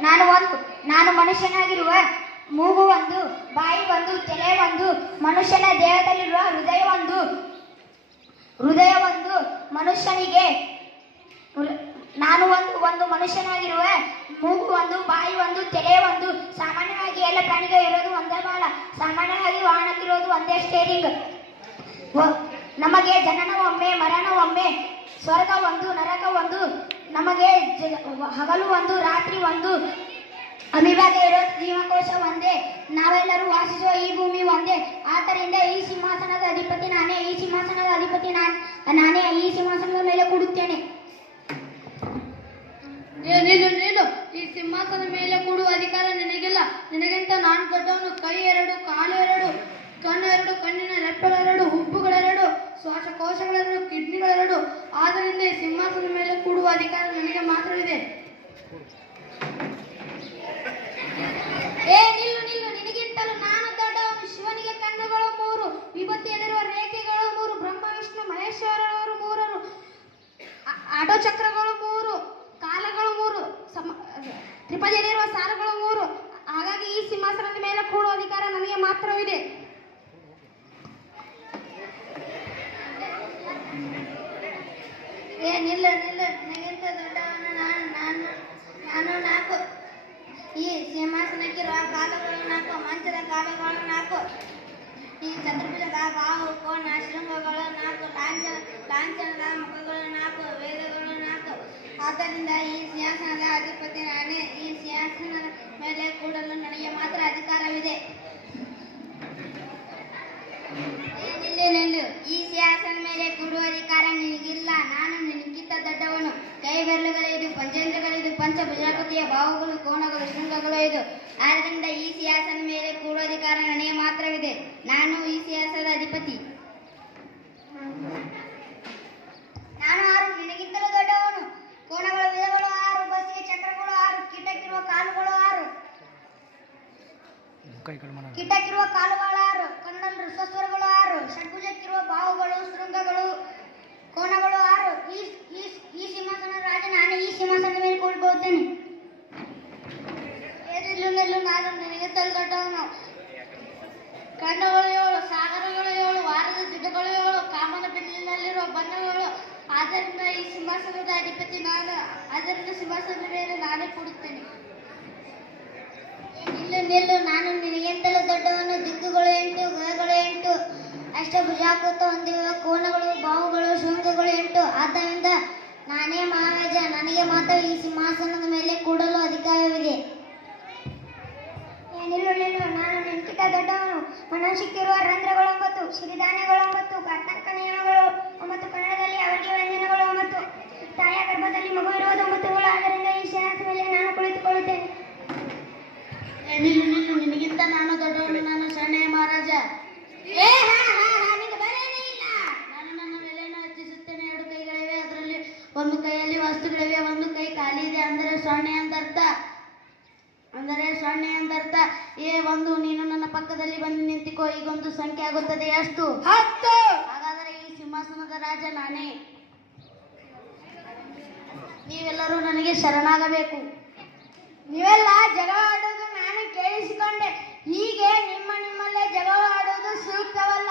ನಾನು ಒಂದು ನಾನು ಮನುಷ್ಯನಾಗಿರುವ ಮೂಗು ಒಂದು, ಬಾಯಿ ಒಂದು, ತಲೆ ಒಂದು, ಮನುಷ್ಯನ ದೇಹದಲ್ಲಿರುವ ಹೃದಯ ಒಂದು. ಹೃದಯ ಒಂದು ಮನುಷ್ಯನಿಗೆ. ನಾನು ಒಂದು ಒಂದು ಮನುಷ್ಯನಾಗಿರುವ ಮೂಗು ಒಂದು, ಬಾಯಿ ಒಂದು, ತಲೆ ಒಂದು. ಸಾಮಾನ್ಯವಾಗಿ ಎಲ್ಲ ಪ್ರಾಣಿಗಳು ಇರೋದು ಒಂದೇ ಬಾಲ. ಸಾಮಾನ್ಯವಾಗಿ ವಾಹನಕ್ಕಿರೋದು ಒಂದೇ ಸ್ಟೇರಿಂಗ್ ನಮಗೆ ಜನನ ಒಮ್ಮೆ ಮರಣ ಒಮ್ಮೆ ಸ್ವರ್ಗ ಒಂದು, ನರಕ ಒಂದು. ನಮಗೆ ಹಗಲು ಒಂದು, ರಾತ್ರಿ ಒಂದು. ಅವಿಭಾಗ ಇರೋ ಜೀವಕೋಶ ಒಂದೇ. ನಾವೆಲ್ಲರೂ ವಾಸಿಸುವ ಈ ಭೂಮಿ ಒಂದೇ. ಆದ್ದರಿಂದ ಈ ಸಿಂಹಾಸನದ ಅಧಿಪತಿ ನಾನೇ ಈ ಸಿಂಹಾಸನದ ಅಧಿಪತಿ ನಾನ್ ನಾನೇ ಈ ಸಿಂಹಾಸನದ ಮೇಲೆ ಕೂಡುತ್ತೇನೆ ನೀನು ನೀನು ನೀನು ಈ ಸಿಂಹಾಸನ ಮೇಲೆ ಕೂಡುವ ಅಧಿಕಾರ ನಿನಗಿಲ್ಲ ನಿನಗಿಂತ ನಾನು ದೊಡ್ಡವನು ಕೈ ಎರಡು ಕಾಲು ಎರಡು ಕಣ್ಣು ಎರಡು ಕಣ್ಣಿನ ರೆಪ್ಪೆಗಳೆರಡು ಹುಬ್ಬುಗಳೆರಡು ಶ್ವಾಸಕೋಶಗಳೆರಡು ಕಿಡ್ನಿಗಳೆರಡು ಆದ್ದರಿಂದ ಈ ಸಿಂಹಾಸನ ಮೇಲೆ ಕೂಡುವ ಅಧಿಕಾರ ಮಾತ್ರ ಇದೆ. ಏ, ನಿಲ್ಲು ನಿಲ್ಲು. ನಿನಗಿಂತಲೂ ನಾನು ದೊಡ್ಡವನು. ಶಿವನಿಗೆ ಕಣ್ಣುಗಳು ಮೂರು ವಿಭೂತಿಯಲ್ಲಿರುವ ರೇಖೆಗಳು ಮೂರು, ಬ್ರಹ್ಮ, ವಿಷ್ಣು ಮಹೇಶ್ವರವರು ಮೂರರು ಆಟೋ ಚಕ್ರಗಳು ಮೂರು, ಕಾಲಗಳು ಮೂರು, ಸಮ ತ್ರಿಪದಿಯಲ್ಲಿರುವ ಸಾಲುಗಳು ಮೂರು. ಹಾಗಾಗಿ ಈ ಸಿಂಹಾಸನದ ಮೇಲೆ ಕೂಡುವ ಅಧಿಕಾರ ನನಗೆ ಮಾತ್ರವಿದೆ. ನಿಲ್ಲ ನಿಲ್ಲ. ನನಗಿಂತ ದೊಡ್ಡವನು ನಾನು ನಾನು ನಾನು ನಾಲ್ಕು. ಈ ಸಿಂಹಾಸನಕ್ಕಿರುವ ಕಾಲುಗಳು ನಾಲ್ಕು, ಮಂಚದ ಕಾಲುಗಳು ನಾಲ್ಕು. ಈ ಚತುರ್ಭುಜದ ಬಾಹು ಕೋಣ, ಶೃಂಗಗಳು ನಾಲ್ಕು ಲಾಂಛನ ಲಾಂಛನದ ಮುಖಗಳು ನಾಲ್ಕು, ವೇದಗಳು ನಾಲ್ಕು. ಆದ್ದರಿಂದ ಈ ಸಿಂಹಾಸನದ ಅಧಿಪತಿ ನಾನೇ. ಈ ಸಿಂಹಾಸನದ ಮೇಲೆ ಕೂಡಲು ನನಗೆ ಮಾತ್ರ ಅಧಿಕಾರವಿದೆ. ನಿಲ್ಲು ನಿಲ್ಲು. ಈ ಸಿಂಹಾಸನ ಮೇಲೆ ಕೂಡುವ ಅಧಿಕಾರ ನಿನಗಿಲ್ಲ. ನಾನು ನಿನಗಿಂತ ದೊಡ್ಡವನು. ಕೈ ಬೆರಳುಗಳಿದು ಪಂಚೇಂದ್ರಗಳಿದು ಪ್ರಜಾಪತಿಯ ಭಾವಗಳು ಕೋಣಗಳು, ಶೃಂಗಗಳು ಇದು. ಆದ್ದರಿಂದ ಈ ಸಿಂಹಾಸನ ಮೇಲೆ ಕೂಡುವ ಅಧಿಕಾರ ನನಗೆ ಮಾತ್ರವಿದೆ. ನಾನು ಈ ಸಿಂಹಾಸನದ ಅಧಿಪತಿ. ನಾನು ಆರು ನಿನಗಿಂತಲೂ ದೊಡ್ಡವನು. ಕೋಣಗಳ, ವಿಧಗಳು ಆರು ಬಸ್ಸಿಗೆ ಚಕ್ರಗಳು ಆರು ಕಿಟಕಿರುವ ಕಾಲುಗಳು ಆರು. ಕಿಟಕಿರುವ ಕಾಲುಗಳು ಆರು. ಕಣ್ಣಲ್ಲಿ ಸ್ವಸ್ವರಗಳು ಆರು. ಷಡ್ಭುಜಕ್ಕಿರುವ ಭಾವಗಳು ಶೃಂಗಗಳು ಕೋಣಗಳು ಆರು. ಈ ಈ ಈ ಸಿಂಹಾಸನ ರಾಜ ನಾನು ಈ ಸಿಂಹಾಸನದ ಮೇಲೆ ಕೂಡ್ಬೋದ್ದೇನೆ ಏನಿಲ್ಲ ನಿಲ್ಲು ನಾನು ನಿನಗೆ ದೊಡ್ಡವನು ಕಣ್ಣುಗಳು ಏಳು, ಸಾಗರಗಳು ಏಳು, ವಾರದ ದುಡ್ಡುಗಳು ಏಳು, ಕಾಮನ ಬಿಲ್ಲಿನಲ್ಲಿರುವ ಬಣ್ಣಗಳು ಆದ್ದರಿಂದ ಈ ಸಿಂಹಾಸನದ ಅಧಿಪತಿ ನಾನು. ಅದರಿಂದ ಸಿಂಹಾಸನದ ಮೇಲೆ ನಾನೇ ಕೂಡುತ್ತೇನೆ. ನಿಲ್ಲು ನಿಲ್ಲು ನಾನು ನಿನಗಿಂತಲೂ ದೊಡ್ಡವನು ದಿಕ್ಕುಗಳು ಎಂಟು ಗ್ರಹಗಳು ಎಂಟು. ಅಷ್ಟಭುಜಾಕೃತ ಹೊಂದಿರುವ ಕೋಣಗಳು ಬಾಹುಗಳು ಶೃಂಗಗಳು ಎಂಟು. ಆದ್ದರಿಂದ ನಾನೇ ಮಹಾರಾಜ. ನನಗೆ ಮಾತ್ರ ಈ ಸಿಂಹಾಸನದ ಮೇಲೆ ಕೂಡಲು ಅಧಿಕಾರವಿದೆ. ಏನಿಲ್ಲೋ ನಿಲ್ಲು ನಿಲ್ಲು ನಾನು ನಿನಗಿಂತ ದೊಡ್ಡವನು. ಮನಸ್ಸಿಕ್ಕಿರುವ ರಂಧ್ರಗಳು ಒಂಬತ್ತು ಸಿರಿಧಾನ್ಯಗಳು ಒಂಬತ್ತು ಕರ್ತಂಕ ನಿಯಮಗಳು ಒಂಬತ್ತು ಕನ್ನಡದಲ್ಲಿ ಅವರಿಗೆ ವ್ಯಂಜನಗಳು ಒಂಬತ್ತು. ತಾಯ ಗರ್ಭದಲ್ಲಿ ಮಗು ಇರುವುದು ಒಂಬತ್ತುಗಳು ಆದ್ದರಿಂದ ಈ ಶಿರಾಸ ಮೇಲೆ ನಾನು ಕುಳಿತುಕೊಳ್ಳುತ್ತೇನೆ. ನಿಲ್ಲು ನಿನಗಿಂತ ನಾನು ದೊಡ್ಡವನು. ನಾನು ಸಣ್ಣ ಮಹಾರಾಜ. ಏ ಒಂದು ಕೈಯಲ್ಲಿ ವಸ್ತುಗಳಿವೆ ಒಂದು ಕೈ ಖಾಲಿ ಇದೆ ಅಂದರೆ ಸೊನ್ನೆ ಅಂತ ಅರ್ಥ. ಅಂದರೆ ಸೊನ್ನೆ ಅಂತ ಅರ್ಥ. ಏ ಒಂದು ನೀನು ನನ್ನ ಪಕ್ಕದಲ್ಲಿ ಬಂದು ನಿಂತಿಕೋ ಈಗೊಂದು ಸಂಖ್ಯೆ ಆಗುತ್ತದೆ ಎಷ್ಟು? ಹತ್ತು. ಹಾಗಾದರೆ ಈ ಸಿಂಹಾಸನದ ರಾಜ ನಾನೇ. ನೀವೆಲ್ಲರೂ ನನಗೆ ಶರಣಾಗಬೇಕು. ನೀವೆಲ್ಲ ಜಗಳ ಆಡೋದು ನಾನು ಕೇಳಿಸಿಕೊಂಡೆ. ಹೀಗೆ ನಿಮ್ಮ ನಿಮ್ಮಲ್ಲೇ ಜಗಳ ಆಡೋದು ಸೂಕ್ತವಲ್ಲ.